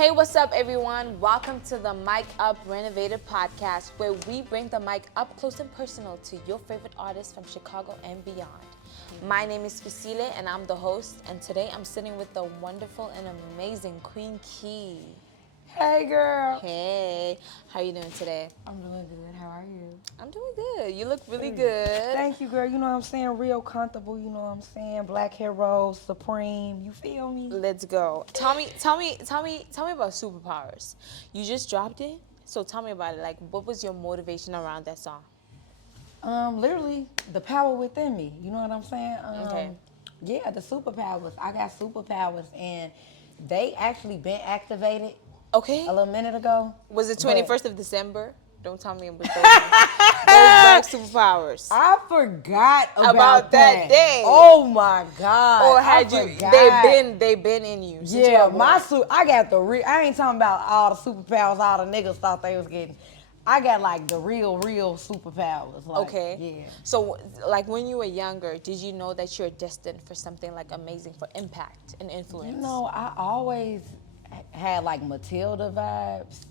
Hey, what's up, everyone? Welcome to the Micup Renovated podcast, where we bring the mic up close and personal to your favorite artists from Chicago and beyond. My name is Fisile, and I'm the host. And today, I'm sitting with the wonderful and amazing Queen Key. Hey, girl. Hey, how you doing today? I'm doing good. How are you? I'm doing good. You look really good. Thank you, girl. You know what I'm saying? Real comfortable. You know what I'm saying? Black hair rose, supreme. You feel me? Let's go. Tell me about superpowers. You just dropped it, so tell me about it. Like, what was your motivation around that song? Literally the power within me. You know what I'm saying? Okay. Yeah, the superpowers. I got superpowers, and they actually been activated. Okay. A little minute ago. Was it 21st of December? Don't tell me it was those black superpowers. I forgot about that day. Oh my God. Or had you? They've been in you. Since Yeah, you were I got the real. I ain't talking about all the superpowers all the niggas thought they was getting. I got like the real superpowers. Like, okay. Yeah. So, like when you were younger, did you know that you're destined for something like amazing, for impact and influence? You know, I always had like Matilda vibes,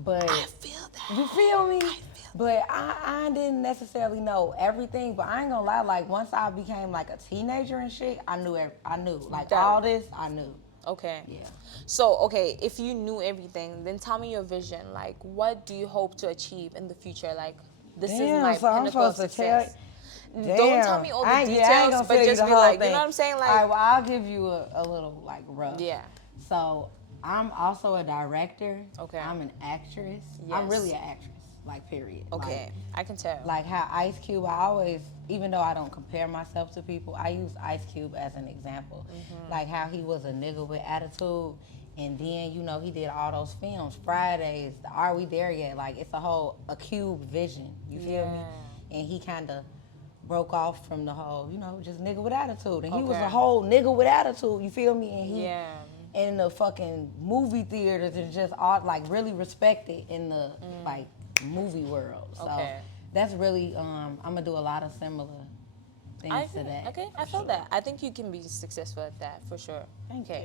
but I feel that. you feel me? I feel but I didn't necessarily know everything. But I ain't gonna lie, like once I became like a teenager and shit, I knew like that. all this. I knew. Okay. Yeah. So, okay, if you knew everything, then tell me your vision. Like, what do you hope to achieve in the future? Like, this is my so I'm pinnacle of supposed to tell. success. Don't tell me all the I ain't details, gonna but tell just you be the whole like, thing. you know what I'm saying? Like, all right, well, I'll give you a little like rough. yeah. So I'm also a director. Okay. I'm an actress. Yes. I'm really an actress, like period. Okay, I can tell. Like how Ice Cube, I always, even though I don't compare myself to people, I use Ice Cube as an example. Mm-hmm. Like how he was a nigga with attitude, and then, you know, he did all those films, Fridays, the Are We There Yet? Like, it's a Cube vision, you feel me? And he kind of broke off from the whole, you know, just nigga with attitude. And he was a whole nigga with attitude, you feel me? And he, in the fucking movie theaters and just all, like, really respected in the, like, movie world. So that's really, I'm going to do a lot of similar things to that. Okay, I feel that. I think you can be successful at that, for sure. Thank you.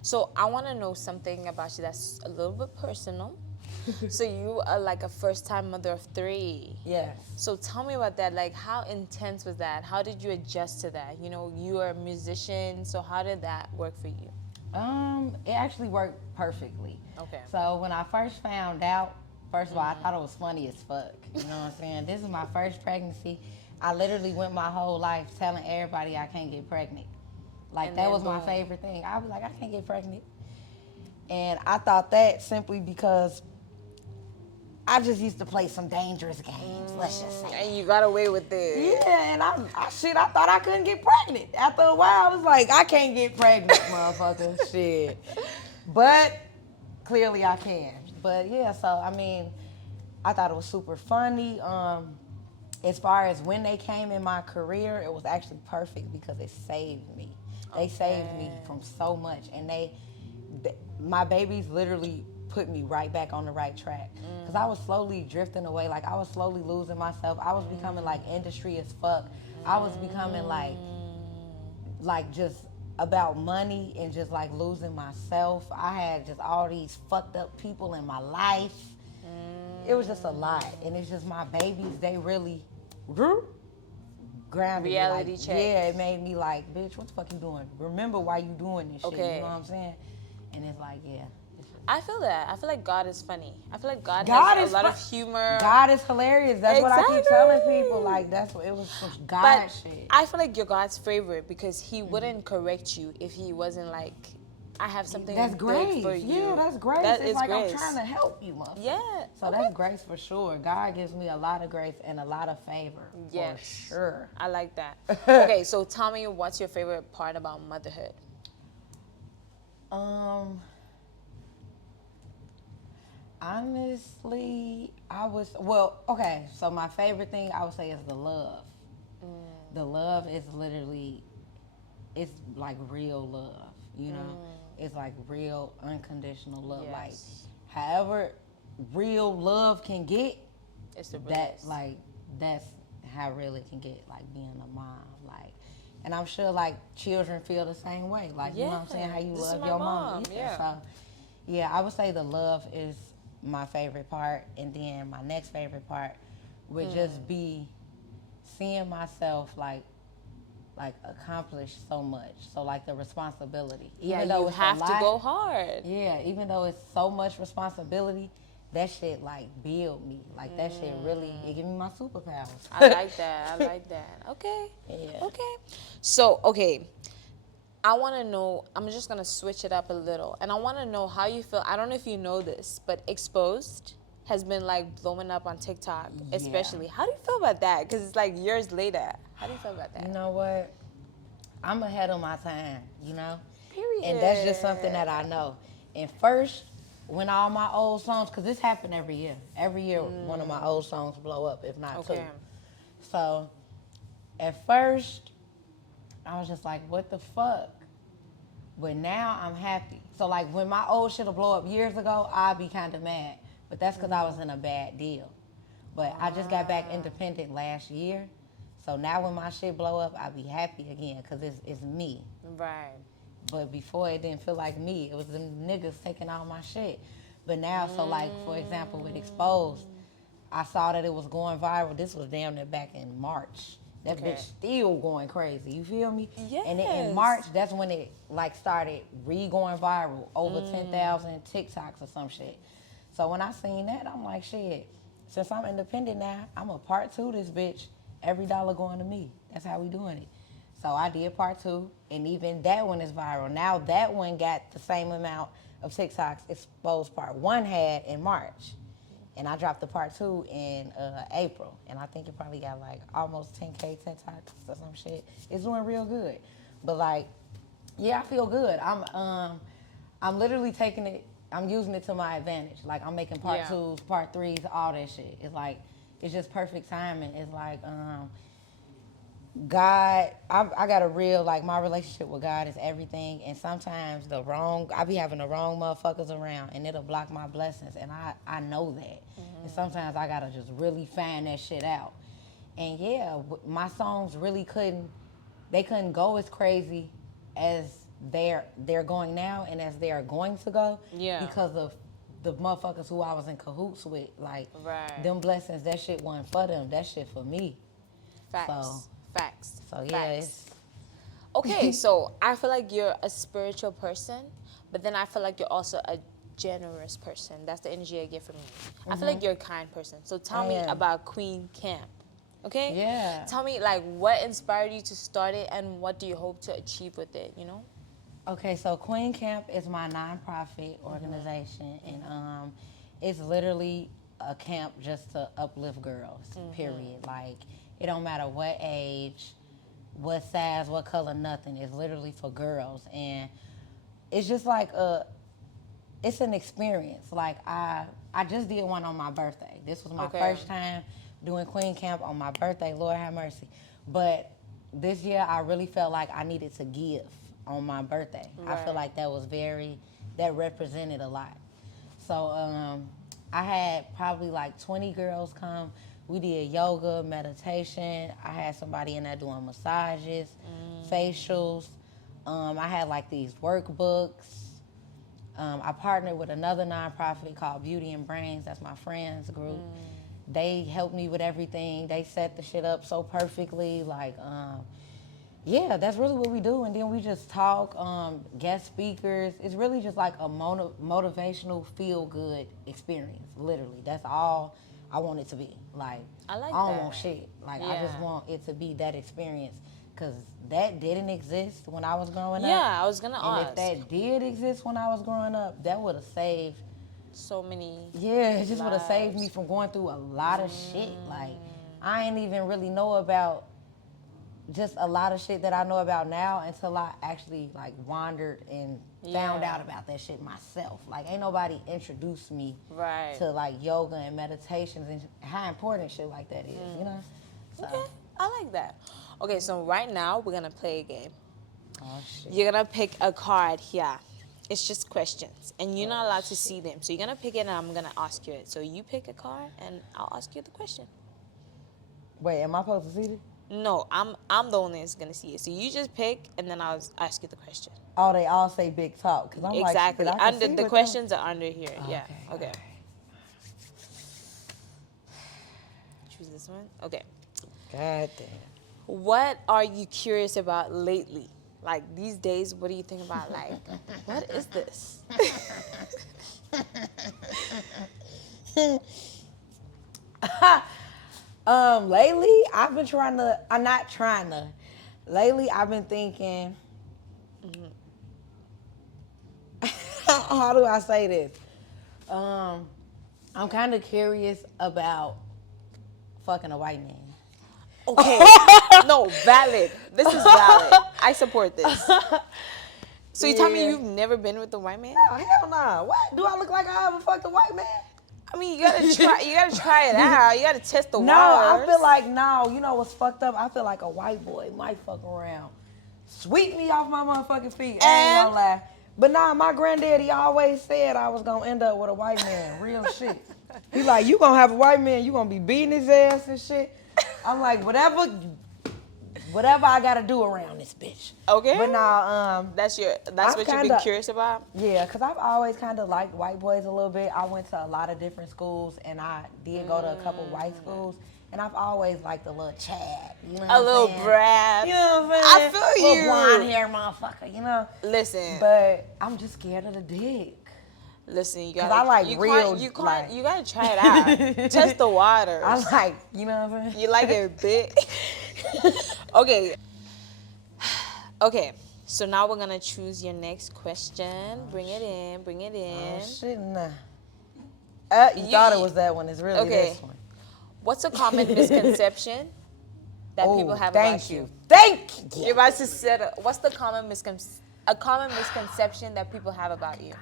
So I want to know something about you that's a little bit personal. So you are like a first-time mother of 3. Yes. So tell me about that. Like, how intense was that? How did you adjust to that? You know, you are a musician, so how did that work for you? It actually worked perfectly. Okay. So when I first found out, first of all, I thought it was funny as fuck. You know what I'm saying? This is my first pregnancy. I literally went my whole life telling everybody I can't get pregnant. Like, And that was boom. my favorite thing. I was like, I can't get pregnant. And I thought that simply because I just used to play some dangerous games, let's just say. And you got away with it. Yeah, and I thought I couldn't get pregnant. After a while, I was like, I can't get pregnant, motherfucker. Shit. But clearly I can. But yeah, so I mean, I thought it was super funny. As far as when they came in my career, it was actually perfect because it saved me. They saved me from so much, and my babies literally put me right back on the right track. Because I was slowly drifting away. Like, I was slowly losing myself. I was becoming, like, industry as fuck. I was becoming, like just about money and just, like, losing myself. I had just all these fucked up people in my life. It was just a lot. And it's just my babies, they really grounded Reality me. Like, check. yeah, it made me like, bitch, what the fuck you doing? Remember why you doing this shit. Okay. You know what I'm saying? And it's like, yeah. I feel that. I feel like God is funny. I feel like God has a lot of humor. God is hilarious. That's what I keep telling people. Like, it was some God shit. I feel like you're God's favorite because He wouldn't correct you if He wasn't like, I have something that's good grace. for you. Yeah, that's grace. That it's is like grace. I'm trying to help you, motherfucker. Yeah. So that's grace for sure. God gives me a lot of grace and a lot of favor. Yes. For sure. I like that. Okay, so tell me, what's your favorite part about motherhood? Honestly, okay, so my favorite thing I would say is the love. The love is literally, it's like real love, you know? It's like real unconditional love. Yes. Like, however real love can get, It's the that's realest. that's how real it can get, like being a mom. Like, and I'm sure like children feel the same way. Like, you know what I'm saying? How you This is love my your mom, mom. yeah. So Yeah, I would say the love is my favorite part, and then my next favorite part would just be seeing myself like accomplish so much. So like the responsibility, Yeah, even though you it's a have to lot. go hard. Yeah, even though it's so much responsibility, that shit like build me. Like that shit really it give me my superpowers. I like that. I like that. Okay. Yeah. Okay. So, okay. I want to know, I'm just going to switch it up a little. And I want to know how you feel. I don't know if you know this, but Exposed has been like blowing up on TikTok, especially. How do you feel about that? Because it's like years later. How do you feel about that? You know what? I'm ahead of my time, Period. And that's just something that I know. And first, when all my old songs, because this happened every year. Every year, one of my old songs blow up, if not two. So, at first, I was just like, what the fuck? But now I'm happy. So, like, when my old shit'll blow up years ago, I'll be kind of mad. But that's because I was in a bad deal. But I just got back independent last year. So now when my shit blow up, I'll be happy again because it's me. Right. But before, it didn't feel like me. It was them niggas taking all my shit. But now, so like, for example, with Exposed, I saw that it was going viral. This was damn near back in March. That bitch still going crazy. You feel me? Yes. And then in March, that's when it like started going viral. Over 10,000 TikToks or some shit. So when I seen that, I'm like, shit, since I'm independent now, I'm a part two this bitch. Every dollar going to me. That's how we doing it. So I did part two, and even that one is viral. Now that one got the same amount of TikToks Exposed part one had in March. And I dropped the part two in April. And I think it probably got like almost 10K TikToks or some shit. It's doing real good. But like, yeah, I feel good. I'm literally taking it, I'm using it to my advantage. Like I'm making part twos, part threes, all that shit. It's like, it's just perfect timing. It's like, God, I got a real, like, my relationship with God is everything. And sometimes I be having the wrong motherfuckers around and it'll block my blessings. And I know that. And sometimes I gotta just really find that shit out. And yeah, my songs really couldn't go as crazy as they're going now and as they are going to go. Yeah. Because of the motherfuckers who I was in cahoots with. Like, Right. them blessings, that shit wasn't for them. That shit for me. Facts. Facts. So yeah, Facts. Okay, so I feel like you're a spiritual person, but then I feel like you're also a generous person. That's the energy I get from you. I feel like you're a kind person. So tell me about Queen Camp. Okay? Yeah. Tell me, like, what inspired you to start it and what do you hope to achieve with it, you know? Okay, so Queen Camp is my nonprofit organization, and it's literally a camp just to uplift girls, period. Like, it don't matter what age, what size, what color, nothing. It's literally for girls, and it's just like it's an experience. Like, I just did one on my birthday. This was my first time doing Queen Camp on my birthday, Lord have mercy. But this year, I really felt like I needed to give on my birthday. I feel like that represented a lot. So I had probably like 20 girls come. We did yoga, meditation. I had somebody in there doing massages, facials. I had like these workbooks. I partnered with another nonprofit called Beauty and Brains. That's my friends group. They helped me with everything. They set the shit up so perfectly. Like, yeah, that's really what we do. And then we just talk, guest speakers. It's really just like a motivational, feel-good experience, literally. That's all I want it to be. Like, I like don't that. want shit. Like, I just want it to be that experience. Because that didn't exist when I was growing up. Yeah, I was going to ask. And if that did exist when I was growing up, that would have saved so many it just would have saved me from going through a lot of shit. Like, I ain't even really know about just a lot of shit that I know about now until I actually like wandered and found out about that shit myself. Like, ain't nobody introduced me to like yoga and meditations and how important shit like that is, you know? So. Okay, I like that. Okay, so right now we're gonna play a game. Oh shit. You're gonna pick a card here. It's just questions, and you're not allowed to see them. So you're gonna pick it, and I'm gonna ask you it. So you pick a card, and I'll ask you the question. Wait, am I supposed to see it? No, I'm the one that's gonna see it. So you just pick, and then I'll ask you the question. Oh, they all say big talk. Cause I'm Exactly. like, shit, I can Under see the what questions are under here. Yeah. Okay, Okay. alright. Choose this one. Okay. God damn. What are you curious about lately? Like these days, what do you think about? Like, what is this? Lately I've been trying to. I'm not trying to. Lately I've been thinking. How do I say this? I'm kind of curious about fucking a white man. Okay. No, valid. This is valid. I support this. So you tell me Yeah. you've never been with a white man? Oh, hell nah. What? Do I look like I ever fucked a white man? I mean, you gotta try. You gotta try it out. You gotta test the No, I waters. feel like no. You know what's fucked up? I feel like a white boy might fuck around, sweep me off my motherfucking feet. I ain't gonna lie. But nah, my granddaddy always said I was gonna end up with a white man. Real shit. He like, you gonna have a white man, you gonna be beating his ass and shit. I'm like, whatever I gotta do around this bitch. Okay. But nah, That's I'm what you've been kinda- curious about. yeah, because I've always kind of liked white boys a little bit. I went to a lot of different schools, and I did go to a couple white schools, and I've always liked a little Chad. You know what A little I'm saying? brat. You know what I'm I saying? feel Little you. blonde hair motherfucker, you know? Listen. But I'm just scared of the dick. Listen, you 'Cause gotta. I like you real, You can't. like- You gotta try it out. Test the waters. I like, you know what I'm saying? You like it big. Okay. Okay. So now we're gonna choose your next question. Bring it in. Bring it in. Oh, shit, nah. You You- thought it was that one. It's really Okay. this one. What's a common misconception that people Oh, have thank about you. you? Thank you. You're about to set what's the common misconception that people have about you?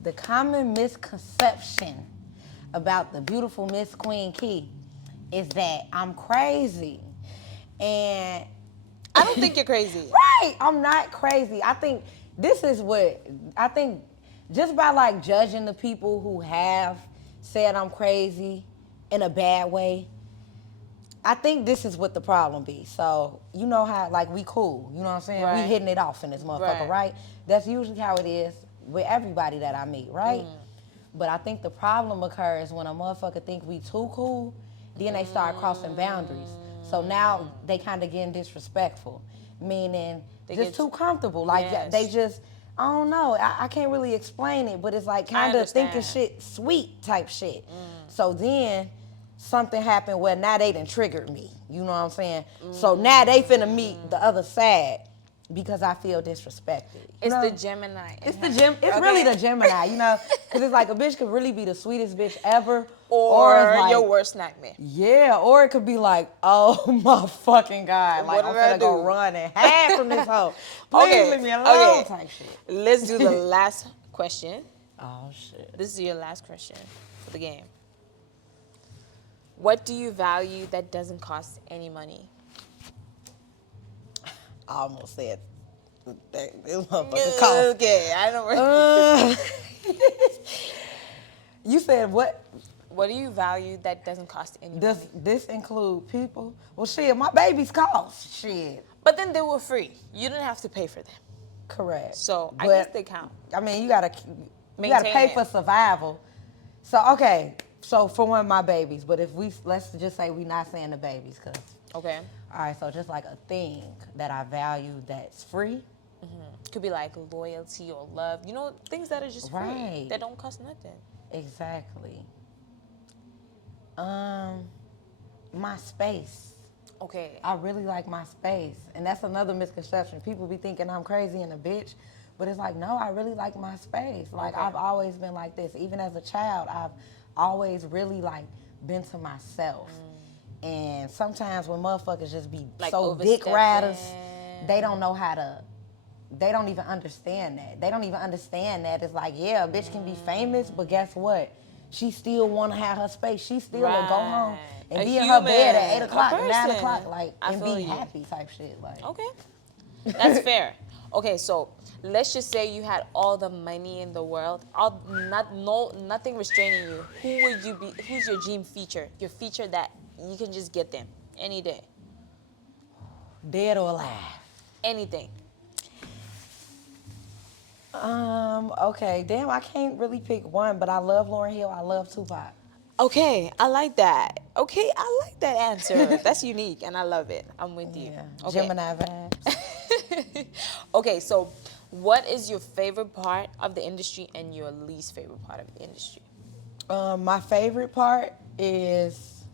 The common misconception about the beautiful Miss Queen Key is that I'm crazy. And I don't think you're crazy. right, I'm not crazy. I think just by like judging the people who have said I'm crazy in a bad way, I think this is what the problem be. So, you know how, like, we cool. You know what I'm saying? Right. We hitting it off in this motherfucker, Right. right? That's usually how it is with everybody that I meet, right? But I think the problem occurs when a motherfucker think we too cool, then they start crossing boundaries. So now they kind of getting disrespectful, meaning They just get- too comfortable. Like, Yes. they just, I don't know. I can't really explain it, but it's like kind of thinking understand. shit sweet type shit. So then something happened where now they done triggered me. You know what I'm saying? So now they finna meet the other side because I feel disrespected. You It's know? the Gemini. It's the Gem. It's really the Gemini, you know, because it's like a bitch could really be the sweetest bitch ever, or it's like, your worst nightmare. yeah, or it could be like, oh my fucking god, like What I'm did I gonna go do? run and hide from this hoe. Please Okay, leave me alone, okay. type shit. Let's do the last question. Oh shit. This is your last question for the game. What do you value that doesn't cost any money? I almost said this motherfucker cost. Okay, I know. You said what? What do you value that doesn't cost any Does money? this include people? Well, shit, my babies cost shit. But then they were free. You didn't have to pay for them. Correct. So I But, guess they count. I mean, you gotta pay it. for survival. So okay, so for one of my babies, but if let's just say we not saying the babies, cause Okay. all right, so just like a thing that I value that's free. Could be like loyalty or love. You know, things that are just free. Right. That don't cost nothing. Exactly. My space. Okay. I really like my space. And that's another misconception. People be thinking I'm crazy and a bitch, but it's like, no, I really like my space. Like, Okay. I've always been like this. Even as a child, I've always really, like, been to myself. And sometimes when motherfuckers just be Like so dick riders, overstepping. they don't know how to, they don't even understand that. They don't even understand that. It's like, yeah, a bitch can be famous, but guess what? She still want to have her space. She still will go home and A be in her bed at human, 8 o'clock, a 9 person. o'clock, like, I and feel be you. happy type shit. Like, Okay. That's fair. Okay, so let's just say you had all the money in the world, nothing restraining you. Who would you be? Who's your dream feature? Your feature that you can just get them any day, dead or alive. anything. Okay, damn, I can't really pick one, but I love Lauryn Hill. I love Tupac. Okay, I like that. Okay, I like that answer. That's unique, and I love it. I'm with you. Yeah, Okay. Gemini vibes. Okay, so what is your favorite part of the industry and your least favorite part of the industry? My favorite part is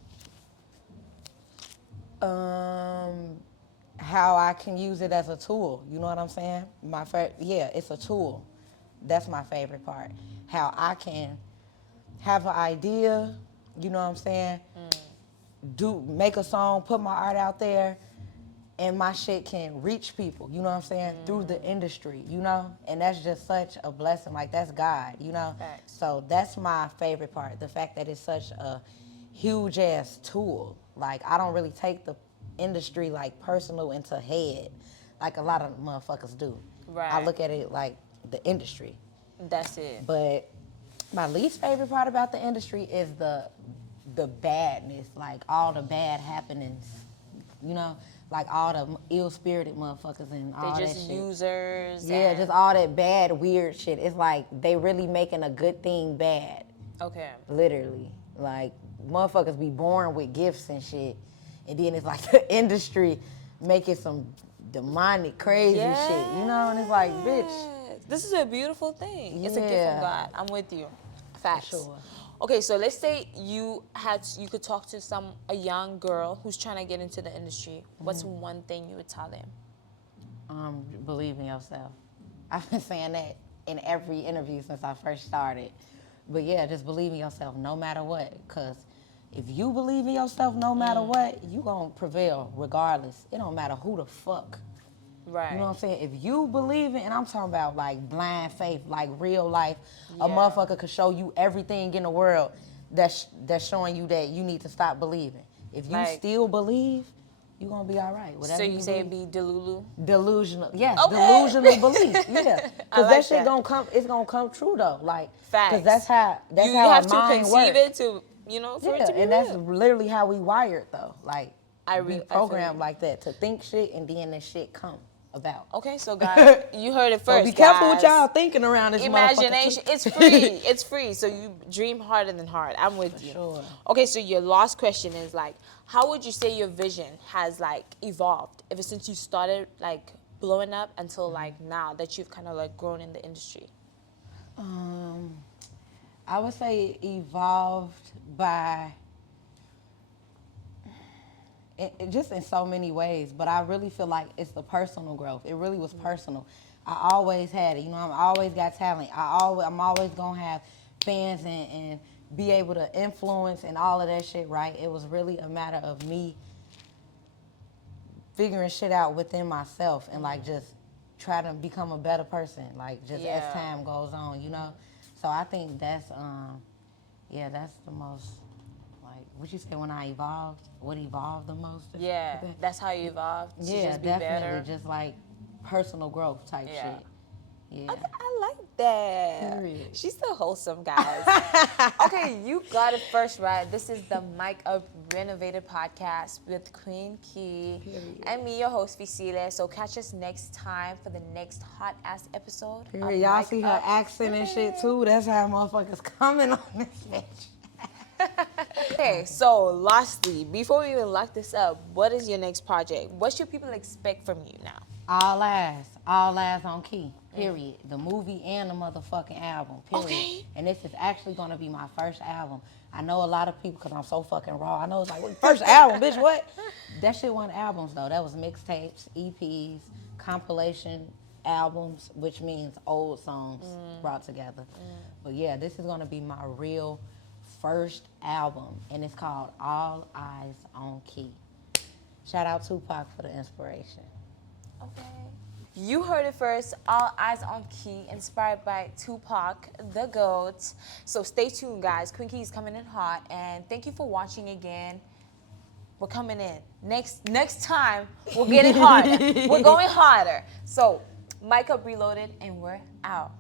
how I can use it as a tool. You know what I'm saying? Yeah, it's a tool. That's my favorite part. How I can have an idea, you know what I'm saying? Make a song, put my art out there, and my shit can reach people, you know what I'm saying? Through the industry, you know? And that's just such a blessing. Like, that's God, you know? Facts. So that's my favorite part, the fact that it's such a huge ass tool. Like, I don't really take the industry like personal into head like a lot of motherfuckers do. Right. I look at it like the industry. That's it. But my least favorite part about the industry is the badness, like all the bad happenings, you know, like all the ill-spirited motherfuckers and all that They shit. just users. Yeah, and- just all that bad, weird shit. It's like they really making a good thing bad, Okay. literally. Like motherfuckers be born with gifts and shit, and then it's like the industry making some demonic, crazy shit, you know? And it's like, bitch. Yes. This is a beautiful thing. It's a gift Yeah. from God. I'm with you. Facts. sure. Okay, so let's say you could talk to a young girl who's trying to get into the industry. What's one thing you would tell them? Believe in yourself. I've been saying that in every interview since I first started. But yeah, just believe in yourself no matter what. Because if you believe in yourself no matter what, you gonna prevail regardless. It don't matter who the fuck. Right. You know what I'm saying? If you believe it, and I'm talking about like blind faith, like real life, a Yeah. motherfucker could show you everything in the world that's showing you that you need to stop believing. If you Like- still believe, you gonna be all right. Whatever So you say believe. it'd be Delulu? Delusional, yes, Okay. delusional belief, yeah. I Because like that shit that. gonna come, it's gonna come true though, like, Facts. because that's how You our have to mind conceive works. it to, for it Yeah, to be and real. that's literally how we wired though, like, I we feel programmed you. like that to think shit and then that shit come about. Okay, so guys, you heard it So first. be careful what guys. y'all thinking around this Imagination, motherfucker. it's free. It's free. So you dream harder than hard. I'm with you. sure. Okay, so your last question is like, how would you say your vision has like evolved ever since you started like blowing up until like now that you've kind of like grown in the industry? I would say it evolved by just in so many ways, but I really feel like it's the personal growth. It really was personal. I always had it, you know. I always got talent. I'm always gonna have fans and be able to influence and all of that shit. Right? It was really a matter of me figuring shit out within myself and like just try to become a better person. Like just Yeah. as time goes on, you know. So I think that's that's the most. What you say when I evolved? What evolved the most? Yeah, that's how you evolved. To Yeah, just be definitely. better. Just like personal growth type Yeah. shit. Yeah. Okay, I like that. Period. She's so wholesome, guys. Okay, you got it first right. This is the Micup Renovated podcast with Queen Key and me, your host, Fisile. So catch us next time for the next hot ass episode. of Period. Y'all Mic see her Up. accent and shit too. That's how motherfuckers coming on this bitch. Okay, so lastly, before we even lock this up, what is your next project? What should people expect from you now? All eyes on Key. Period. The movie and the motherfucking album. Period. Okay. And this is actually gonna be my first album. I know a lot of people, cause I'm so fucking raw. I know it's like, what, first album, bitch, what? That shit wasn't albums though. That was mixtapes, EPs, compilation albums, which means old songs brought together. But yeah, this is gonna be my real first album, and it's called All Eyes on Key. Shout out Tupac for the inspiration. Okay. You heard it first. All Eyes on Key, inspired by Tupac, the GOAT. So stay tuned, guys. Queen Key is coming in hot, and thank you for watching again. We're coming in. Next time, we're getting harder. We're going harder. So, Mic Up Reloaded, and we're out.